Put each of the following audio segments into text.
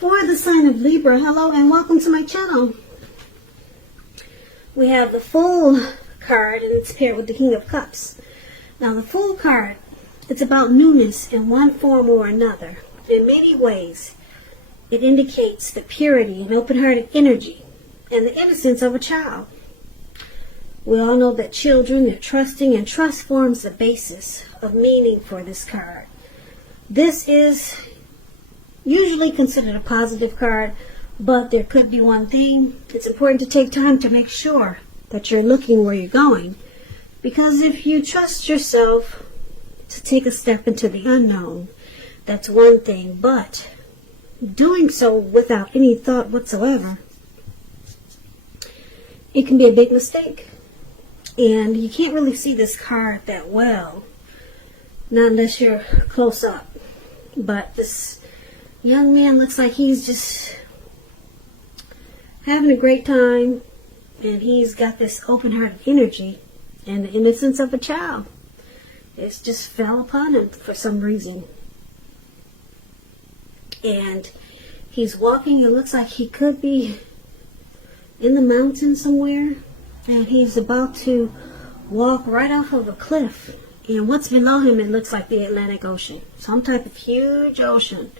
For the sign of Libra, hello and welcome to my channel. We have the Fool card and it's paired with the King of Cups. Now the Fool card, it's about newness in one form or another. In many ways, it indicates the purity and open-hearted energy and the innocence of a child. We all know that children are trusting, and trust forms the basis of meaning for this card. This is usually considered a positive card, but there could be one thing. It's important to take time to make sure that you're looking where you're going, because if you trust yourself to take a step into the unknown, that's one thing, but doing so without any thought whatsoever, it can be a big mistake. And you can't really see this card that well, not unless you're close up. But this young man looks like he's just having a great time, and he's got this open-hearted energy and the innocence of a child. It's just fell upon him for some reason. And he's walking, it looks like he could be in the mountains somewhere, and he's about to walk right off of a cliff. And what's below him, it looks like the Atlantic Ocean, some type of huge ocean,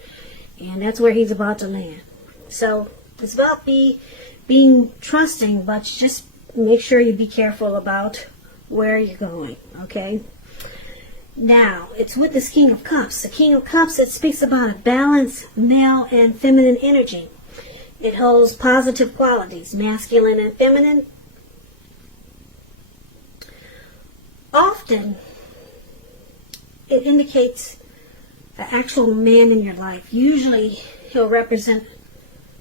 and that's where he's about to land. So it's about being trusting, but just make sure you be careful about where you're going, okay? Now, it's with this King of Cups. The King of Cups, it speaks about a balanced male and feminine energy. It holds positive qualities, masculine and feminine. Often, it indicates the actual man in your life. Usually, he'll represent,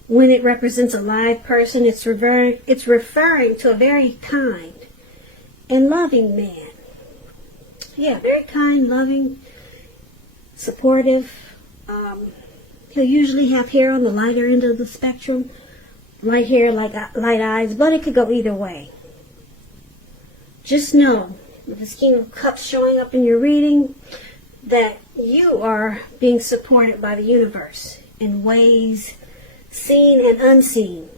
when it represents a live person, it's referring to a very kind and loving man. Yeah, very kind, loving, supportive. He'll usually have hair on the lighter end of the spectrum. Light hair, light eyes, but it could go either way. Just know, with this King of Cups showing up in your reading, that you are being supported by the universe in ways seen and unseen.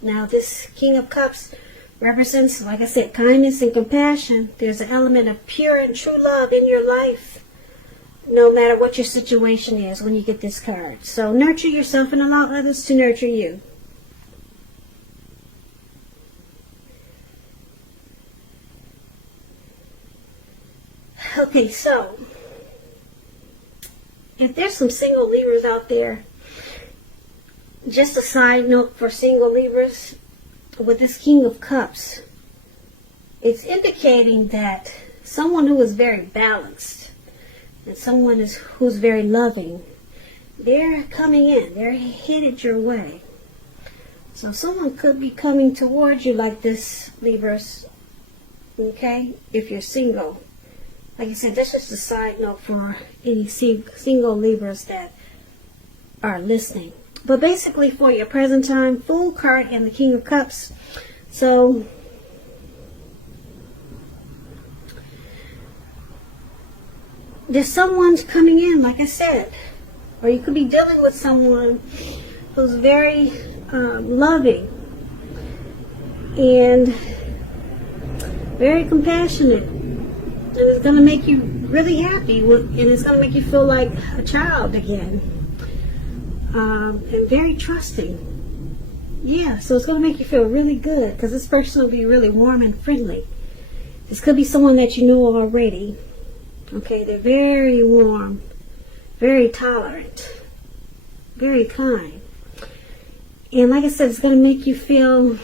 Now, this King of Cups represents, like I said, kindness and compassion. There's an element of pure and true love in your life, no matter what your situation is when you get this card. So nurture yourself and allow others to nurture you. Okay, so if there's some single Libras out there, just a side note for single Libras, with this King of Cups, it's indicating that someone who is very balanced and someone who's very loving, they're coming in, they're headed your way. So someone could be coming towards you like this, Libras, okay, if you're single. Like I said, that's just a side note for any single Libras that are listening. But basically, for your present time, Fool card and the King of Cups. So there's someone coming in, like I said, or you could be dealing with someone who's very loving and very compassionate. And it's going to make you really happy, and it's going to make you feel like a child again. And very trusting. Yeah, so it's going to make you feel really good, because this person will be really warm and friendly. This could be someone that you know already. Okay, they're very warm, very tolerant, very kind. And like I said, it's going to make you feel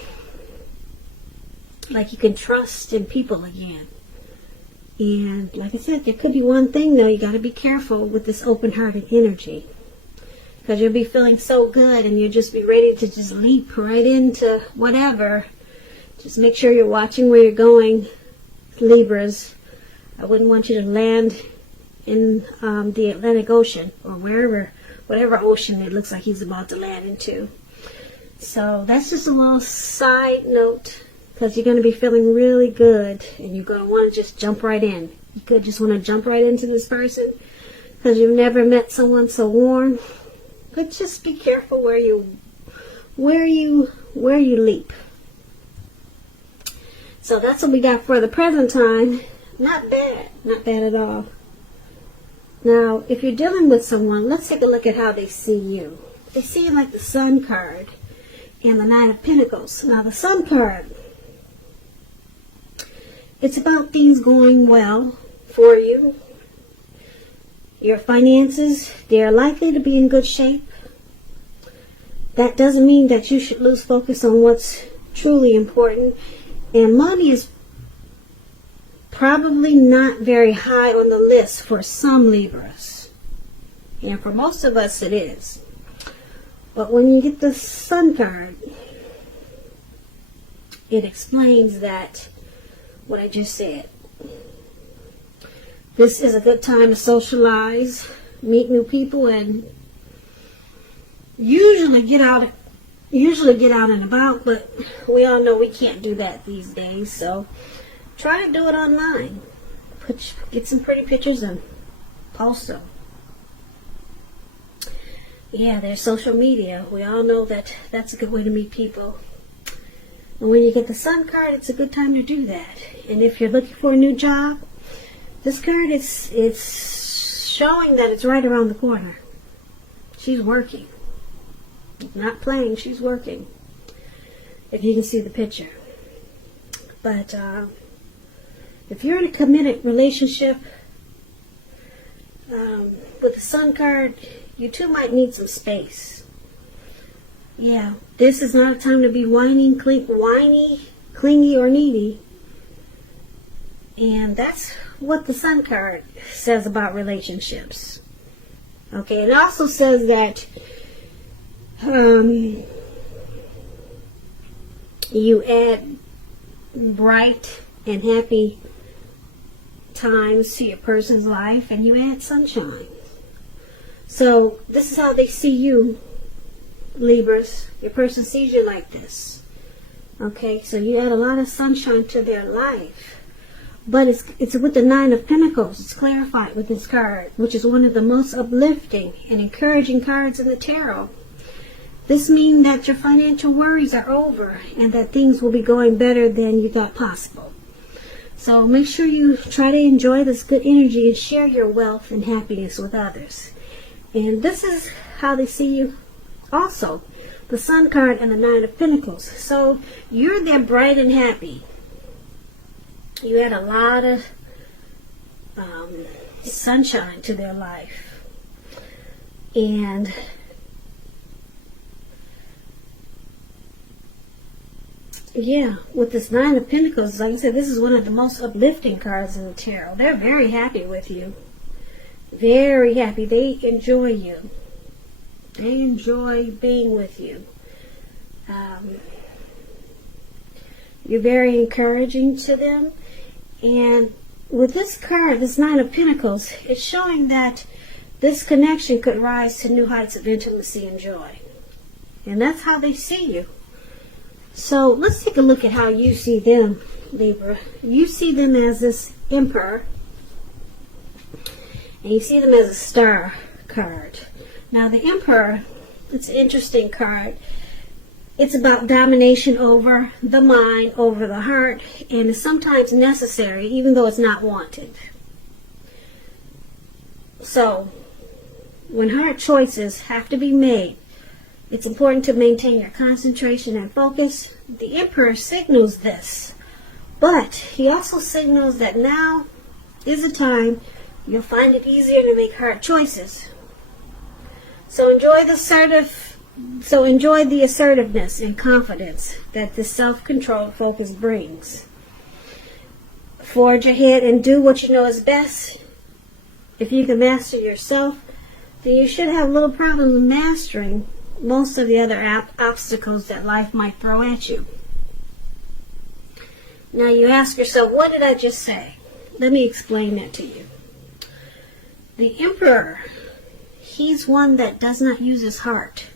like you can trust in people again. And like I said, there could be one thing though, you got to be careful with this open-hearted energy, because you'll be feeling so good and you'll just be ready to just leap right into whatever. Just make sure you're watching where you're going, Libras. I wouldn't want you to land in the Atlantic Ocean or whatever ocean it looks like he's about to land into. So that's just a little side note, because you're going to be feeling really good and you're going to want to just jump right in. You could just want to jump right into this person because you've never met someone so warm But just be careful where you leap. So that's what we got for the present time. Not bad. Not bad at all. Now, if you're dealing with someone, let's take a look at how they see you. They see you like the Sun card and the Nine of Pentacles. Now, the Sun card, it's about things going well for you. Your finances, they're likely to be in good shape. That doesn't mean that you should lose focus on what's truly important. And money is probably not very high on the list for some Libras. And for most of us it is. But when you get the Sun card, it explains that, what I just said. This is a good time to socialize, meet new people, and usually get out and about, but we all know we can't do that these days, so try to do it online. Get some pretty pictures and post them. Yeah, there's social media. We all know that that's a good way to meet people. And when you get the Sun card, it's a good time to do that. And if you're looking for a new job, this card it's showing that it's right around the corner. She's working. Not playing, she's working. If you can see the picture. But if you're in a committed relationship with the Sun card, you two might need some space. Yeah, this is not a time to be whiny, clingy, or needy. And that's what the Sun card says about relationships. Okay, it also says that you add bright and happy times to your person's life, and you add sunshine. So this is how they see you, Libras. Your person sees you like this. Okay, so you add a lot of sunshine to their life. But it's with the Nine of Pentacles. It's clarified with this card, which is one of the most uplifting and encouraging cards in the tarot. This means that your financial worries are over and that things will be going better than you thought possible. So make sure you try to enjoy this good energy and share your wealth and happiness with others. And this is how they see you also. The Sun card and the Nine of Pentacles. So you're there bright and happy. You add a lot of sunshine to their life. And yeah, with this Nine of Pentacles, like I said, this is one of the most uplifting cards in the tarot. They're very happy with you. Very happy. They enjoy you. They enjoy being with you. You're very encouraging to them. And with this card, this Nine of Pentacles, it's showing that this connection could rise to new heights of intimacy and joy. And that's how they see you. So let's take a look at how you see them, Libra. You see them as this Emperor. And you see them as a Star card. Now the Emperor, it's an interesting card. It's about domination over the mind, over the heart, and is sometimes necessary, even though it's not wanted. So, when hard choices have to be made, it's important to maintain your concentration and focus. The Emperor signals this, but he also signals that now is a time you'll find it easier to make hard choices. So enjoy the assertiveness and confidence that the self-controlled focus brings. Forge ahead and do what you know is best. If you can master yourself, then you should have little problem mastering most of the other obstacles that life might throw at you. Now you ask yourself, what did I just say? Let me explain that to you. The Emperor, he's one that does not use his heart.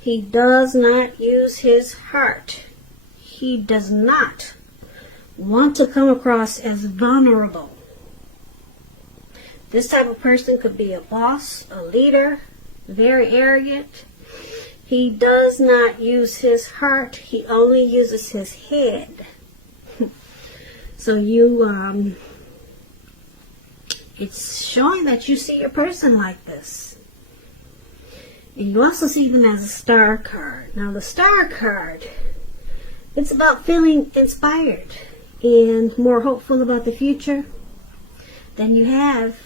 He does not use his heart. He does not want to come across as vulnerable. This type of person could be a boss, a leader, very arrogant. He does not use his heart. He only uses his head. So it's showing that you see your person like this. And you also see them as a star card. Now the star card, it's about feeling inspired and more hopeful about the future than you have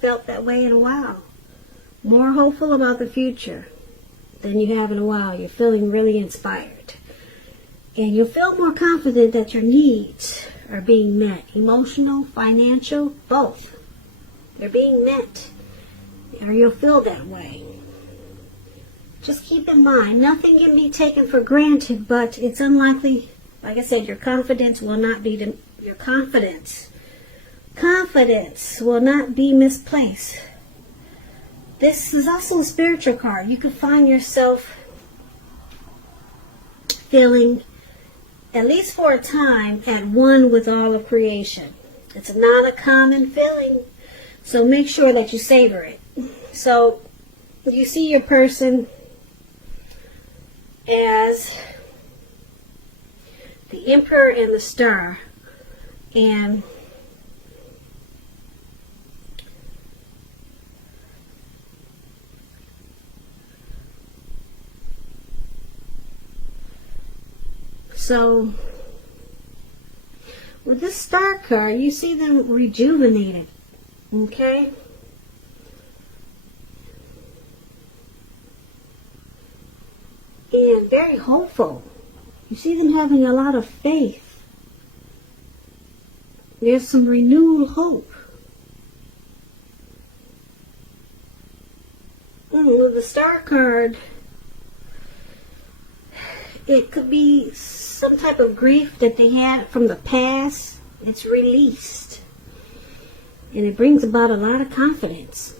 felt that way in a while. More hopeful about the future than you have in a while. You're feeling really inspired. And you'll feel more confident that your needs are being met. Emotional, financial, both. They're being met. Or you'll feel that way. Just keep in mind, nothing can be taken for granted, but it's unlikely, like I said, your confidence will not be, your confidence will not be misplaced. This is also a spiritual card. You can find yourself feeling, at least for a time, at one with all of creation. It's not a common feeling, so make sure that you savor it. So you see your person as the Emperor and the Star, and so with this Star card, you see them rejuvenated, okay? And very hopeful. You see them having a lot of faith. There's some renewed hope. With the Star card, it could be some type of grief that they had from the past. It's released. And it brings about a lot of confidence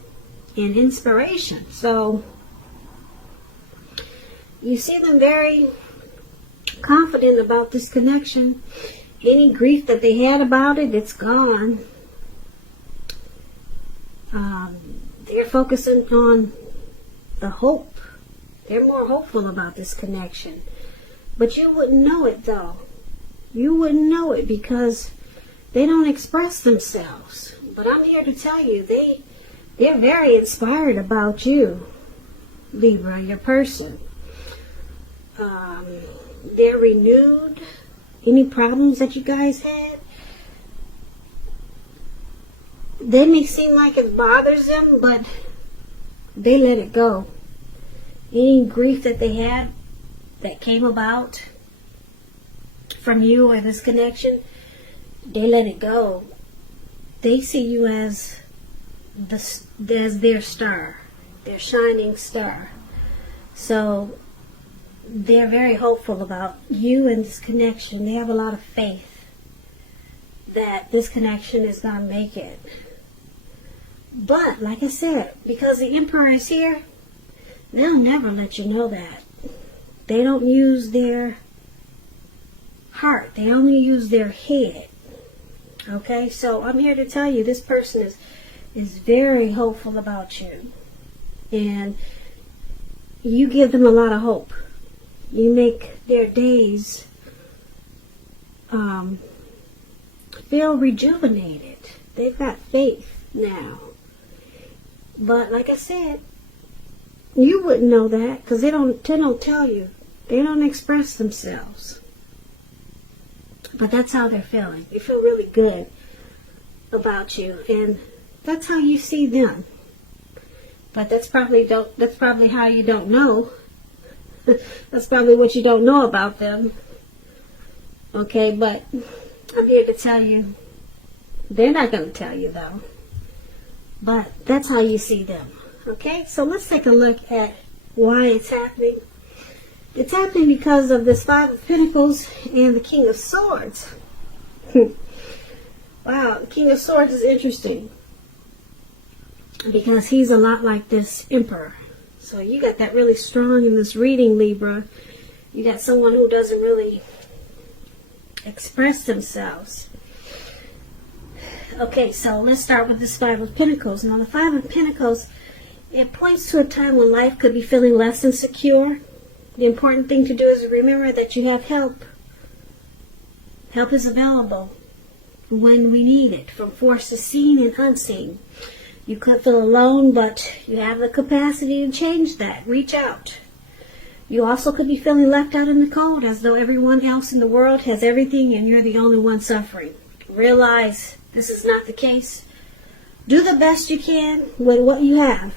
and inspiration. So you see them very confident about this connection. Any grief that they had about it, it's gone. They're focusing on the hope. They're more hopeful about this connection. But you wouldn't know it, though. You wouldn't know it because they don't express themselves. But I'm here to tell you, they're very inspired about you, Libra, your person. They're renewed. Any problems that you guys had, they may seem like it bothers them, but they let it go. Any grief that they had that came about from you or this connection, they let it go. They see you as their star, their shining star. So they're very hopeful about you and this connection. They have a lot of faith that this connection is going to make it. But, like I said, because the Emperor is here, they'll never let you know that. They don't use their heart. They only use their head. Okay? So I'm here to tell you this person is very hopeful about you. And you give them a lot of hope. You make their days feel rejuvenated. They've got faith now. But like I said, you wouldn't know that because they don't tell you. They don't express themselves. But that's how they're feeling. They feel really good about you, and that's how you see them. But that's probably how you don't know. That's probably what you don't know about them. Okay, but I'm here to tell you, they're not going to tell you though. But that's how you see them. Okay, so let's take a look at why it's happening. It's happening because of this Five of Pentacles and the King of Swords. Wow, the King of Swords is interesting because he's a lot like this Emperor. So you got that really strong in this reading, Libra. You got someone who doesn't really express themselves. Okay, so let's start with this Five of Pentacles. Now the Five of Pentacles It points to a time when life could be feeling less than secure. The important thing to do is remember that you have help. Help is available when we need it, from forces seen and unseen. You could feel alone, but you have the capacity to change that. Reach out. You also could be feeling left out in the cold, as though everyone else in the world has everything and you're the only one suffering. Realize this is not the case. Do the best you can with what you have.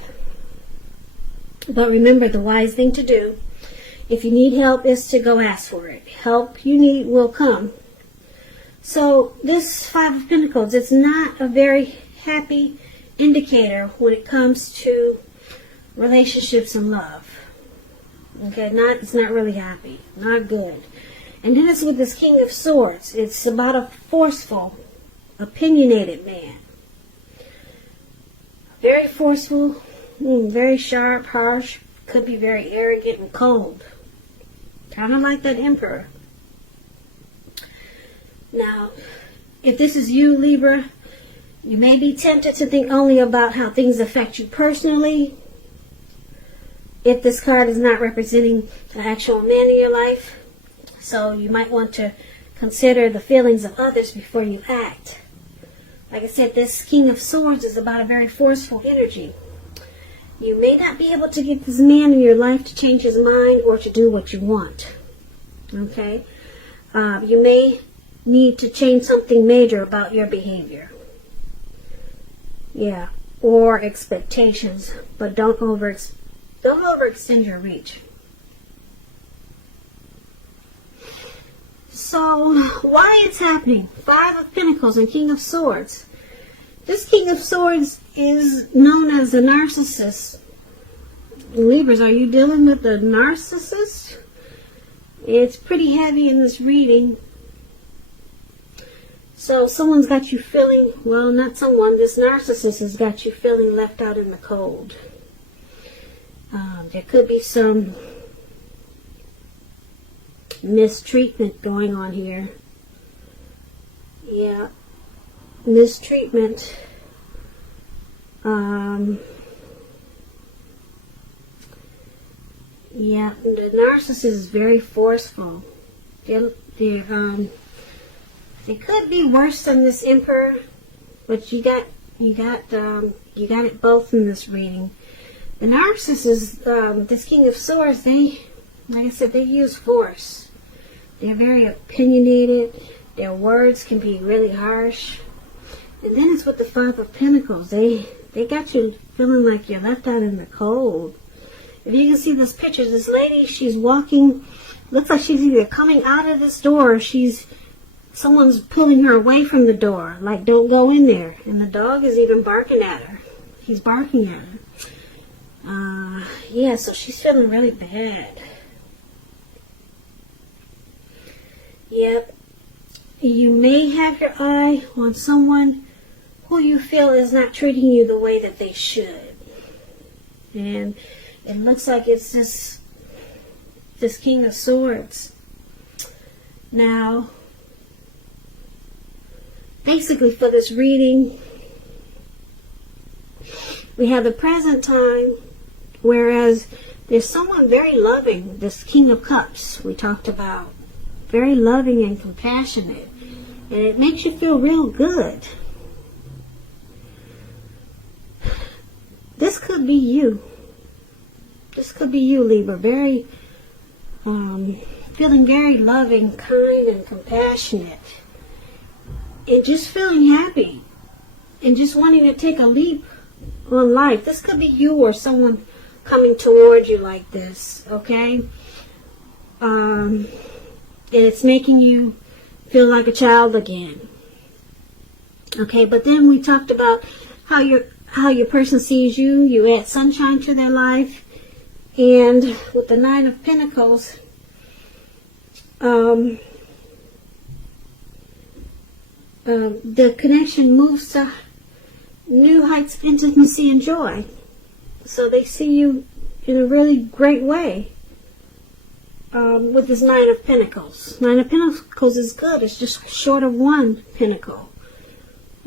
But remember, the wise thing to do, if you need help, is to go ask for it. Help you need will come. So this Five of Pentacles, it's not a very happy indicator when it comes to relationships and love. Okay, it's not really happy, not good. And then it's with this King of Swords. It's about a forceful, opinionated man. Very forceful, very sharp, harsh, could be very arrogant and cold. Kind of like that Emperor. Now, if this is you, Libra, you may be tempted to think only about how things affect you personally. If this card is not representing the actual man in your life, so you might want to consider the feelings of others before you act. Like I said, this King of Swords is about a very forceful energy. You may not be able to get this man in your life to change his mind or to do what you want. Okay? You may need to change something major about your behavior. Yeah. Or expectations. But don't overextend your reach. So, why it's happening? Five of Pentacles and King of Swords. This King of Swords is known as a Narcissist. Libras, are you dealing with a Narcissist? It's pretty heavy in this reading. So, someone's got you feeling, well, not someone, this Narcissist has got you feeling left out in the cold. There could be some mistreatment going on here. Yeah, mistreatment. Yeah, the narcissist is very forceful. They could be worse than this Emperor, but you got it both in this reading. The narcissist is this King of Swords. They, like I said, they use force. They're very opinionated. Their words can be really harsh. And then it's with the Five of Pentacles. They got you feeling like you're left out in the cold. If you can see this picture, this lady, she's walking. Looks like she's either coming out of this door or someone's pulling her away from the door. Like, don't go in there. And the dog is even barking at her. He's barking at her. Yeah, so she's feeling really bad. Yep. You may have your eye on someone who you feel is not treating you the way that they should. And it looks like it's this King of Swords. Now, basically for this reading, we have the present time, whereas there's someone very loving, this King of Cups we talked about. Very loving and compassionate. And it makes you feel real good. This could be you. This could be you, Libra. Very, feeling very loving, kind, and compassionate. And just feeling happy. And just wanting to take a leap on life. This could be you or someone coming toward you like this, okay? And it's making you feel like a child again. Okay, but then we talked about how your person sees you. You add sunshine to their life. And with the Nine of Pentacles, the connection moves to new heights of intimacy and joy. So they see you in a really great way. With this Nine of Pentacles. Nine of Pentacles is good. It's just short of one pentacle.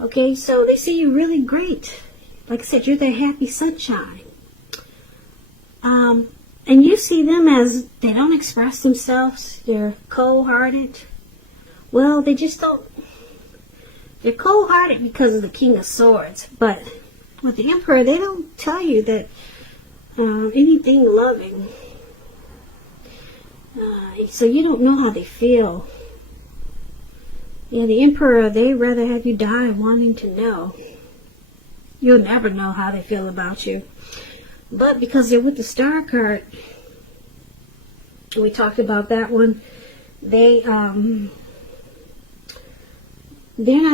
Okay, so they see you really great. Like I said, you're their happy sunshine. And you see them as they don't express themselves. They're cold-hearted. Well, they just don't. They're cold-hearted because of the King of Swords. But with the Emperor, they don't tell you that anything loving. So you don't know how they feel. Yeah, the Emperor, they rather have you die wanting to know. You'll never know how they feel about you. But because they're with the Star card, we talked about that one, they're not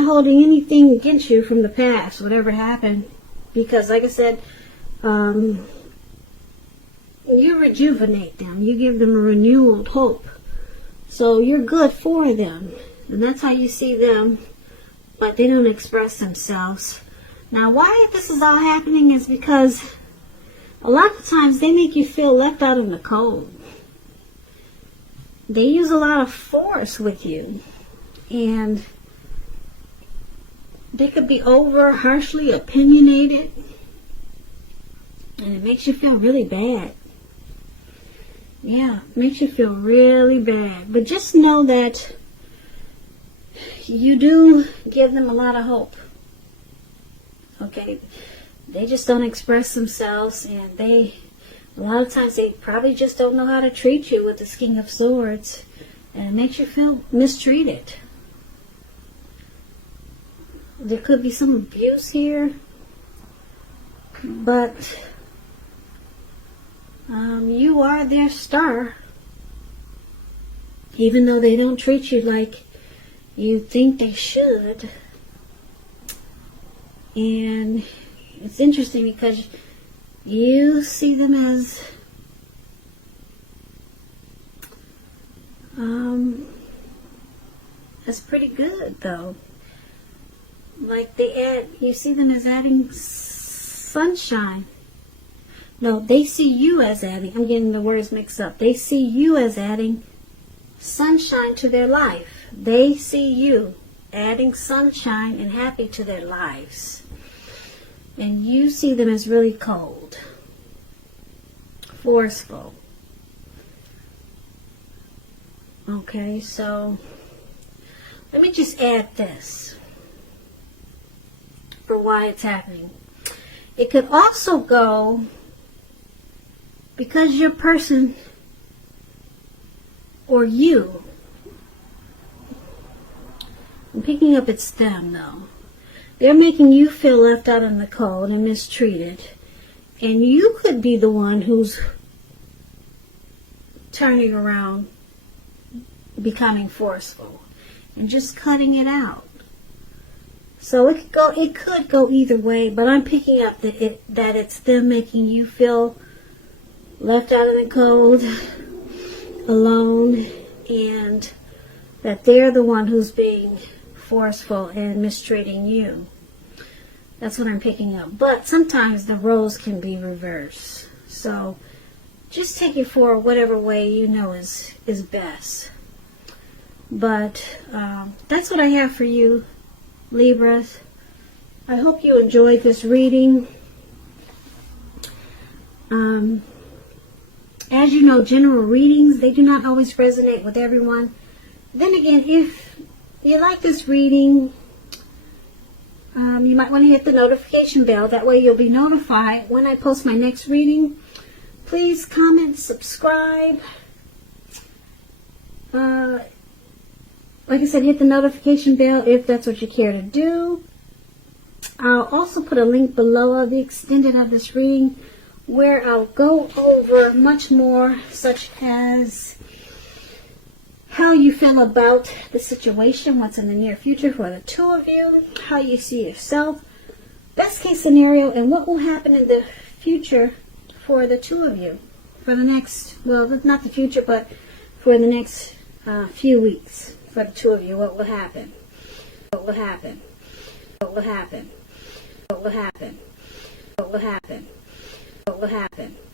holding anything against you from the past, whatever happened. Because, like I said, you rejuvenate them. You give them a renewed hope. So you're good for them. And that's how you see them. But they don't express themselves. Now, why this is all happening is because a lot of times they make you feel left out in the cold. They use a lot of force with you. And they could be harshly opinionated. And it makes you feel really bad. Yeah, it makes you feel really bad. But just know that you do give them a lot of hope. Okay? They just don't express themselves, and a lot of times they probably just don't know how to treat you with this King of Swords, and it makes you feel mistreated. There could be some abuse here, but you are their star, even though they don't treat you like you think they should. And it's interesting because you see them as that's pretty good, though. Like you see them as adding sunshine. No, they see you as adding, I'm getting the words mixed up. They see you as adding sunshine to their life. They see you adding sunshine and happy to their lives. And you see them as really cold, forceful. Okay, so let me just add this for why it's happening. It could also go because your person or you, I'm picking up it's them though. They're making you feel left out in the cold and mistreated. And you could be the one who's turning around, becoming forceful, and just cutting it out. So it could go either way, but I'm picking up that it's them making you feel left out in the cold, alone, and that they're the one who's being forceful and mistreating you. That's what I'm picking up. But sometimes the roles can be reversed. So just take it for whatever way you know is best. But that's what I have for you, Libras. I hope you enjoyed this reading. As you know, general readings, they do not always resonate with everyone. Then again, if you like this reading, you might want to hit the notification bell. That way you'll be notified when I post my next reading. Please comment, subscribe. Like I said, hit the notification bell if that's what you care to do. I'll also put a link below of the extended of this reading where I'll go over much more, such as how you feel about the situation, what's in the near future for the two of you, how you see yourself, best case scenario, and what will happen in the future for the two of you. For the next, well, not the future, but for the next few weeks. For the two of you, what will happen? What will happen? What will happen? What will happen? What will happen? What will happen?